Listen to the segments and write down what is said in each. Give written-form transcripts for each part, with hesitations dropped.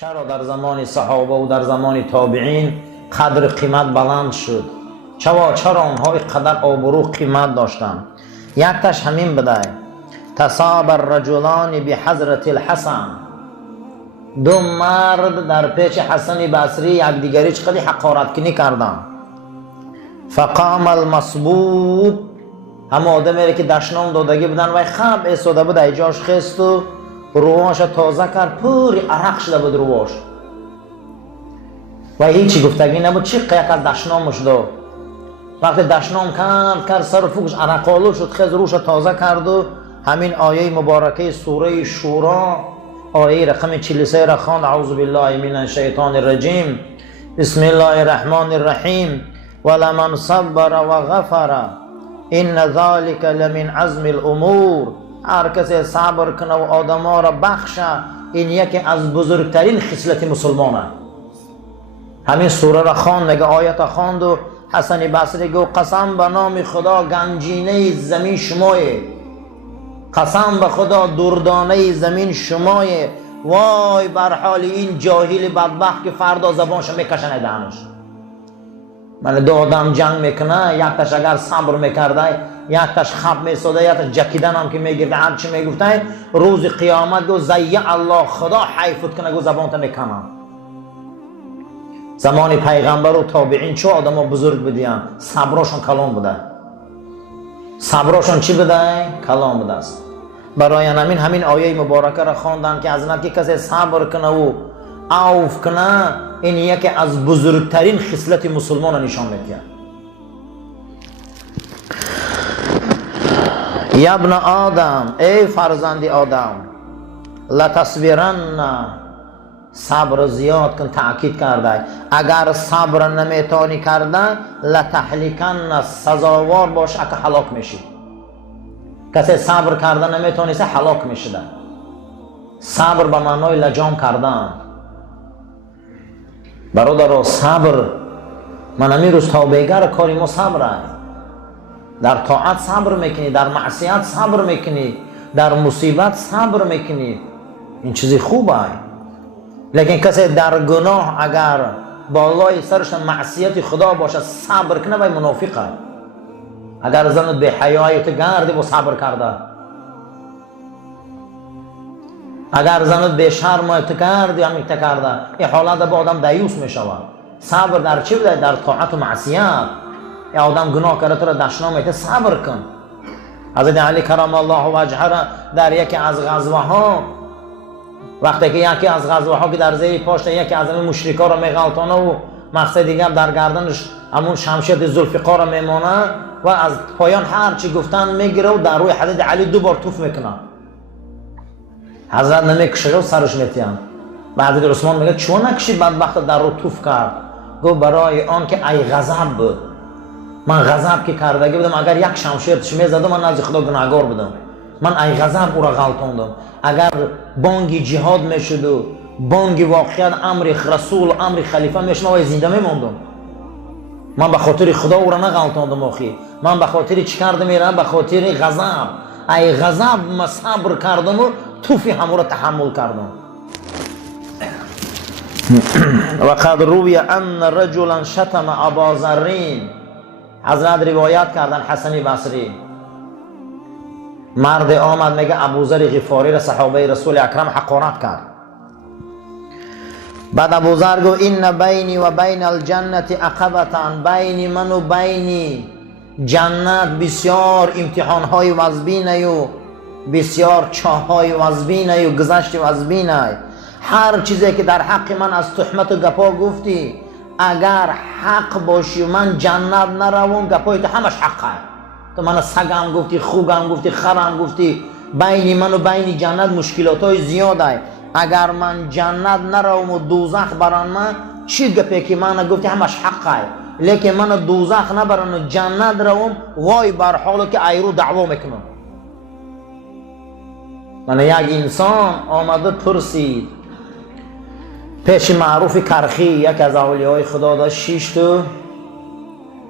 چرا در زمان صحابه و در زمان تابعین قدر قیمت بلند شد؟ چرا آنها قدر آبرو قیمت داشتند؟ یک تاش همین بده. تصاب الرجلان بحضرت الحسن، دو مرد در پیش حسن بصری یکدیگری چقدر حقارت کنی کردند. فقام المصبوب، همه آدمی که دشنام دادگی بودن و خب ایستاده بود ایجاش خست و رواش تازه کرد، پوری عرق شده بود رواش و هیچی گفتگی نبود. چی قیق از دشنامش داد. وقتی دشنام کرد سر فوقش عرقالو شد، خیز روش تازه کرد و همین آیه مبارکه سوره شورا آیه رقم 43 را خواند. اعوذ بالله من الشیطان الرجیم، بسم الله الرحمن الرحیم، ولمن صبر و غفر ان ذلك لمن عزم الامور. هر کسی صبر کنه و آدما را بخشه، این یکی از بزرگترین خصلت مسلمانه. همین سوره را خواند، نگه آیت را خواند و حسن بصری گفت قسم به نام خدا گنجینه زمین شمایه، قسم به خدا دردانه زمین شمایه. وای بر حال این جاهل بدبخت که فردا زبانش میکشنه دهنش. من دو آدم جنگ میکنه، یک تاش اگر صبر میکرده، یک تاش خب میساده، یک تاش جکیدن هم که میگرده، هر چی میگفته روز قیامت گو زیع الله، خدا حیفت کنه گو زبانت میکنه. زمان پیغمبر و تابعین چه آدم ها بزرگ بودیان، صبراشون کلام بوده. صبراشون چی بوده؟ کلام بوده است. برای همین آیه مبارکه را خواندن که از که کسی صبر کنه و عفو کنه، این یکی از بزرگترین خصلت مسلمان نشان میده. یا ابن آدم، ای فرزند آدم، لتصبرن، صبر زیاد کن. تأکید کرده اگر صبر نمیتونی کرده لتهلکن، سزاوار باش که هلاک میشی. کسی صبر کرده نمیتونی سه هلاک میشه. صبر به معنای لجام کردن. برادر صبر، من همین روز توبهگر کاری ما صبره. در طاعت صبر میکنی، در معصیت صبر میکنی، در مصیبت صبر میکنی، این چیزی خوبه. لیکن کسی در گناه اگر بالای سرش معصیت خدا باشه صبر کنه و منافقه. اگر زنت به حیایت گرده و صبر کرده، اگر زنت به شرمت کرده همیت کرده، این حالت با آدم دیوس میشود. صبر در چی بوده؟ در طاعت و معصیت. یا آدم گناه کرده تو را دشنام میده، صبر کن. حضرت علی کرم الله وجهه در یکی از غزوه ها، وقتی که یکی از غزوه ها که در زیر پاشت یکی از این مشرکا را میغلطانه و مقصد دیگر در گردنش همون شمشیر ذوالفقار را میمانه و از پایان هر چی گفتن میگیره و در روی حضرت علی دو بار توف میکنه. حضرت نمیکشه و سرش میتیان. و حضرت عثمان میگه چون نکشی بدبخت در رو توف کرد؟ گفت برای آن که ای غضب بود، من غضب که کردگی بودم، اگر یک شمشیر تش میزدم من نزد خدا گناهگار بودم. من ای غضب او را غلطاندم. اگر بانگی جهاد میشد و بانگی واقعیت امر رسول امر خلیفه میشد و زنده میموندم. من به خاطر خدا او را نغلطاندم. آخی من به خاطر چی کردم؟ میرم به خاطر غضب. ای غضب من صبر کردم و توفی همو را تحمل کردم. وقد روی ان رجلا شتم ابا ذر، حضرت روایت کردن حسن بصری، مرد آمد میگه ابو ذر غفاری را صحابه رسول اکرم حقارت کرد. بعد ابو ذر گفت ان بینی و بین الجنت عقبتان، بین من و بین جنت بسیار امتحانهای وزبینه و بسیار چاههای وزبینه و گذشت وزبینه. هر چیزی که در حق من از تهمت و گپا گفتی، اگر حق باشی و من جنت نروم، گپای تو همش حقه. تو من سگم گفتی، خوگم گفتی، خرم گفتی، بین من و بین جنت مشکلات های زیاده. اگر من جنت نروم و دوزخ بران من، چی گپی که من گفتی همش حقه. لیکن من دوزخ نبرن و جنت روم، وای بر حالا که ایرو دعوا میکنم. من یک انسان آمده پرسید پیش معروف کرخی، یک از اولیای خدا داشت، 6 تا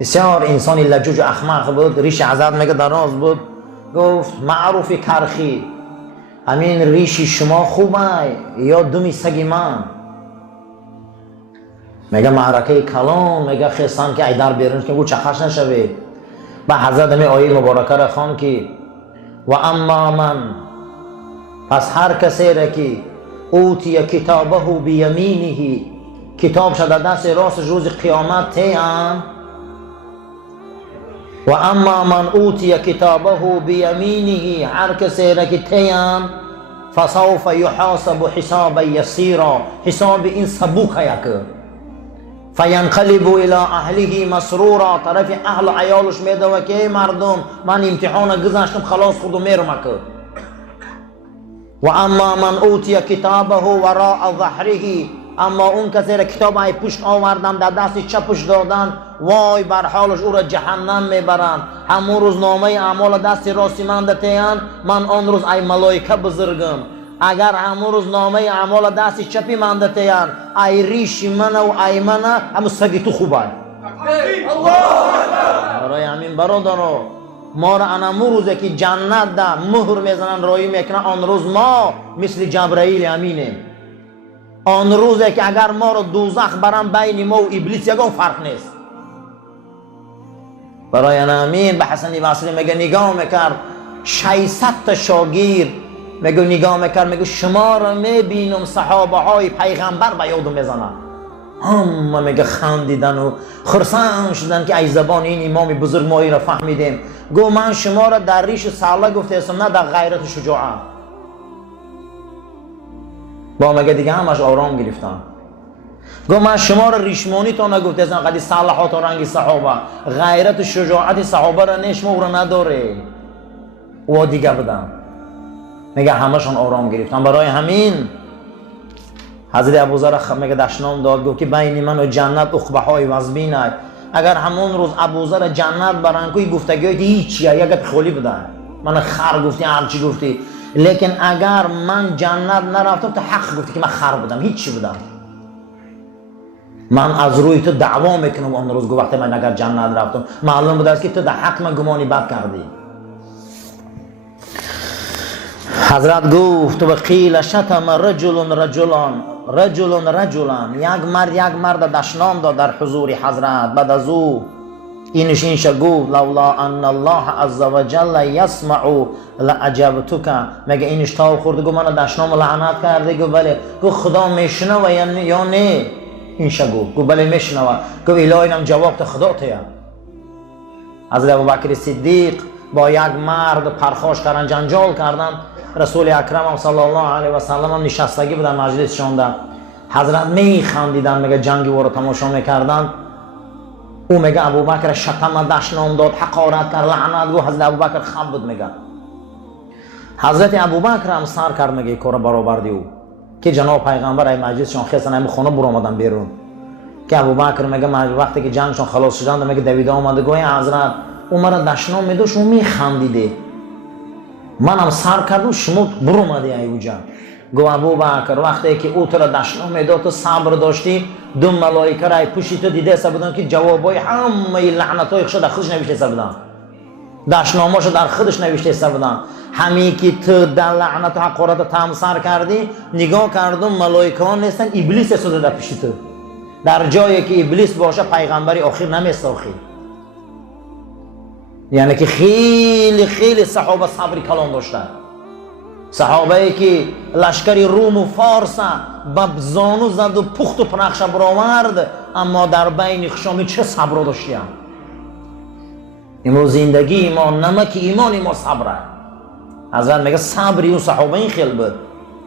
بسیار انسانی لجوج و احمق بود، ریش حضرت میگه دراز بود. گفت معروف کرخی، همین ریشی شما خوبه یا دمی سگی من؟ میگه معرکه کلان، میگه خستان که ایدار بیرون که او چخش نشوه. با حضرت می آیه مبارکه را خوان که و اما من، پس هر کسی را که اوتی کتابه بیمینه، کتاب شده دست راست روز قیامت تیان. و اما من اوتی کتابه بیمینه، هر کسی را که تیان فسوف یحاسب حسابا یسیرا، حساب این سبوک یک. فینقلب الی اهله مسرورا، طرف اهل و عیالش میدوه که مردم من امتحان گذاشتم خلاص خودو میرم که. و اما من اوتی کتابه وراء ظهره، اما اون کسی را کتاب ای پشت آوردن در دست چپش دادن، وای بر حالش او را جهنم میبرند. همون روز نامه اعمال دست راستی من دتیان، من آن روز ای ملائکه بزرگم. اگر همون روز نامه اعمال دست چپی من دتیان، ای ریش من و ای من همون سگی تو خوبه. برای همین برادران ما را انمو روزه که جنت ده مهر میزنن رایی میکنن، آن روز ما مثل جبرائیل امینیم. آن روزه که اگر ما رو دوزخ برن بین ما و ابلیس یکم فرق نیست. برای همین به حسن بصری میگه نگاه میکرد 600 تا شاگرد، میگه نگاه میکرد میگه شما رو میبینم صحابه های پیغمبر به یادم میزنن. همه میگه خندیدن و خرسند شدن که ای زبان این امام بزرگ ما را فهمیدیم. گو من شما را در ریش ساله گفته اسم، نه در غیرت شجاعت. با مگه دیگه همش آرام گرفتن. گو من شما را ریشمانی تا نگفته اسم، قدی صالحات و رنگ صحابه، غیرت و شجاعت صحابه را نشما او را نداره و دیگه بدن. میگه همشون آرام گرفتن. برای همین حضرت ابوذر میگه دشنام داد، گفت که بین من و جنت عقبه های وزبین است. اگر همون روز ابوذر جنت برن کوی گفتگی هیچیه، یک خالی بدن من خر گفتی هرچی گفتی، لیکن اگر من جنت نرفتم تو حق گفتی که من خر بدم، هیچی بدم. من از روی تو دعوا میکنم اون روز وقتی من اگر جنت رفتم، معلوم بود است که تو در حق من گمانی بد کردی. حضرت گفت و قیل شتم رجلان، یک مرد دشنام داد در حضور حضرت. بعد از او اینش گفت لولا ان الله عز وجل یسمع لعجبتک، مگه اینش تا خورده گفت من دشنام لعنت کرده. گفت بله. گفت خدا میشنوه یا نه؟ اینش گفت بله میشنوه. گفت الهی اینم جواب تو خدا تیه. حضرت ابوبکر صدیق با یک مرد پرخاش کردن، جنجال کردن. رسول اکرم صلی الله علیه و سلم هم نشستگی بودن مجلس شونده. حضرت میخندیدن، میگه جنگی او رو تماشا میکردن. او میگه ابوبکر شتم دشنام داد، حقارت کرد، لعنت گفت. حضرت ابوبکر خم بود. میگه حضرت ابوبکر هم سر کرد، میگه کار برآوردی او که جناب پیغمبر ای مجلس شون خستن ای خونه برو آمدن بیرون. که ابوبکر میگه وقتی که جنگشون خلاص شدند میگه دویده آمده، گویا حضرت او مرا دشنام میداد شما میخندیده، منم سر کردم شما برو اومدی ای اوجا. گو ابوبکر وقتی که او تو را دشنام میداد تو صبر داشتی، دو ملائکه را پشت تو دیده بودن که جوابای همه لعنتای خودش در خودش نوشته بودن، دشناماشو در خودش نوشته بودن. همین که تو در لعنت و حقارت تمسر کردی، نگاه کردم ملائکه ها نیستن، ابلیس استاده در پیش تو. در جایی که ابلیس باشه پیغمبری آخر نمیساخی. یعنی که خیلی خیلی صحابه صبری کلان داشتن. صحابه‌ای که لشکری روم و فارس به زانو زد و پخت و پرخش برآورد، اما در بین خشامی چه صبر داشتیم. امروز زندگی ما نمک ایمان ما صبره. حضرت میگه صبری اون صحابه این خیلی بود.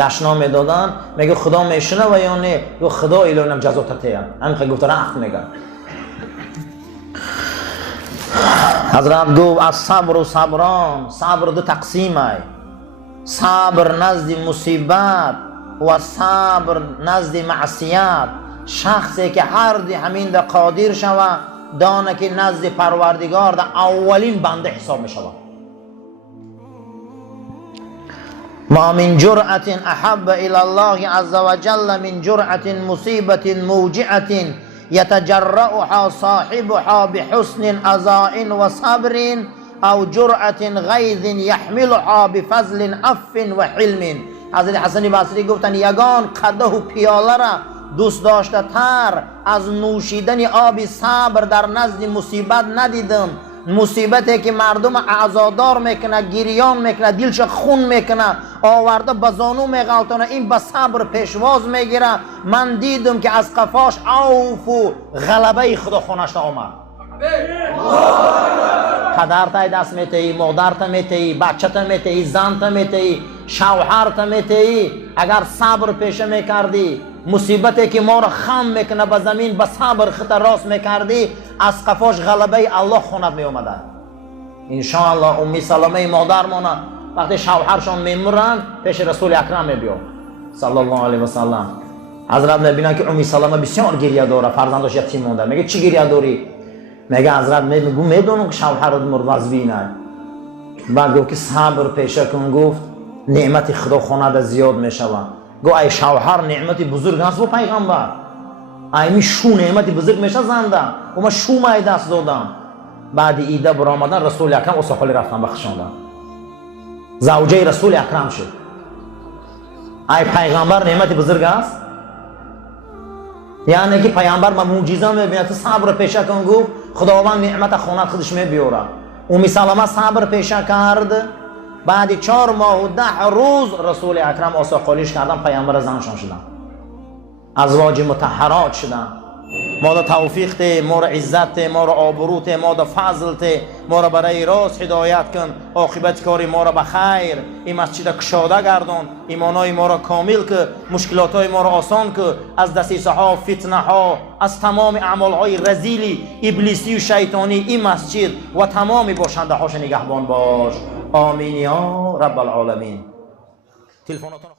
دشنام میدادن، میگه خدا میشنه و یا نه؟ و خدا الهی جزا تتیه. همین که گفت رفت میگه. حضرت گفت از صبر و صبران، صبر دو تقسیمه. صبر نزد مصیبت و صبر نزد معصیت. شخصی که هر دی همین ده قادر شوه، دانه که نزد پروردگار ده اولین بنده حساب می شود. ما من جرأت احب الى الله عز وجل من جرأت مصیبت موجعت یتجرأها صاحبها بحسن عزاء و صبر او جرأت غیظ یحملها بفضل عفو و حلم. حضرت حسن بصری گفتن یگان قده و پیاله را دوست داشته تر از نوشیدن آب صبر در نزد مصیبت ندیدم. مصیبتی که مردم عزادار میکنه، گریان میکنه، دلش خون میکنه، آورده به زانو میغلطانه، این به صبر پیشواز میگیره. من دیدم که از قفاش عوف و غلبه خدا خونش آمد. پدرت دست میتهی، مادرت میتهی، بچت میتهی، زنت میتهی، شوهرت میتهی. اگر صبر پیشه میکردی، مصیبتی که ما را خم میکنه به زمین به صبر خط راست میکردی، از قفاش غلبه الله خونت میومده. انشاءالله امی سلمه مادرمون وقتی شوهرشان میمرند پیش رسول اکرم میبیاد صلی الله علیه و سلم. حضرت میبینن که امی سلمه بسیار گریه داره، فرزندش یتیم مونده. میگه چی گریه داری؟ میگه حضرت میدونم که شوهرت مرد وزوینه. بعد گفت که صبر پیشه کن. گفت نعمت خدا خونت زیاد میشود. گو ای شوهر نعمتی بزرگ است و پیغمبر، ایمی شو نعمتی بزرگ میشه زنده و ما شو مای دست دادم. بعد ایده برآمدن رسول اکرم اسخالی رفتن بخشاندن، زوجه رسول اکرم شد. ای پیغمبر نعمتی بزرگ است، یعنی که پیغمبر ما معجزه میبینه تو صبر پیشه کن. گفت خداوند نعمت خونت خودش میبیاره. امی سلمه صبر پیشه کرد. بعد 4 ماه و 10 روز رسول اکرم آساخالیش کردن، پیامبر زنشان شدن، ازواج مطهرات شدن. ما را توفیق ده، ما را عزت ده، ما را آبرو ده، ما را فضل ده، ما را برای راست هدایت کن. عاقبت کاری ما را به خیر. این مسجد کشاده گردان، ایمانای ما را کامل که، مشکلاتای ما را آسان که، از دسیسه ها، فتنه ها، از تمام اعمال های رذیلی ابلیسی و شیطانی این مسجد و تمام باشنده هاش نگهبان باش. آمین یا رب العالمین. تلفناتون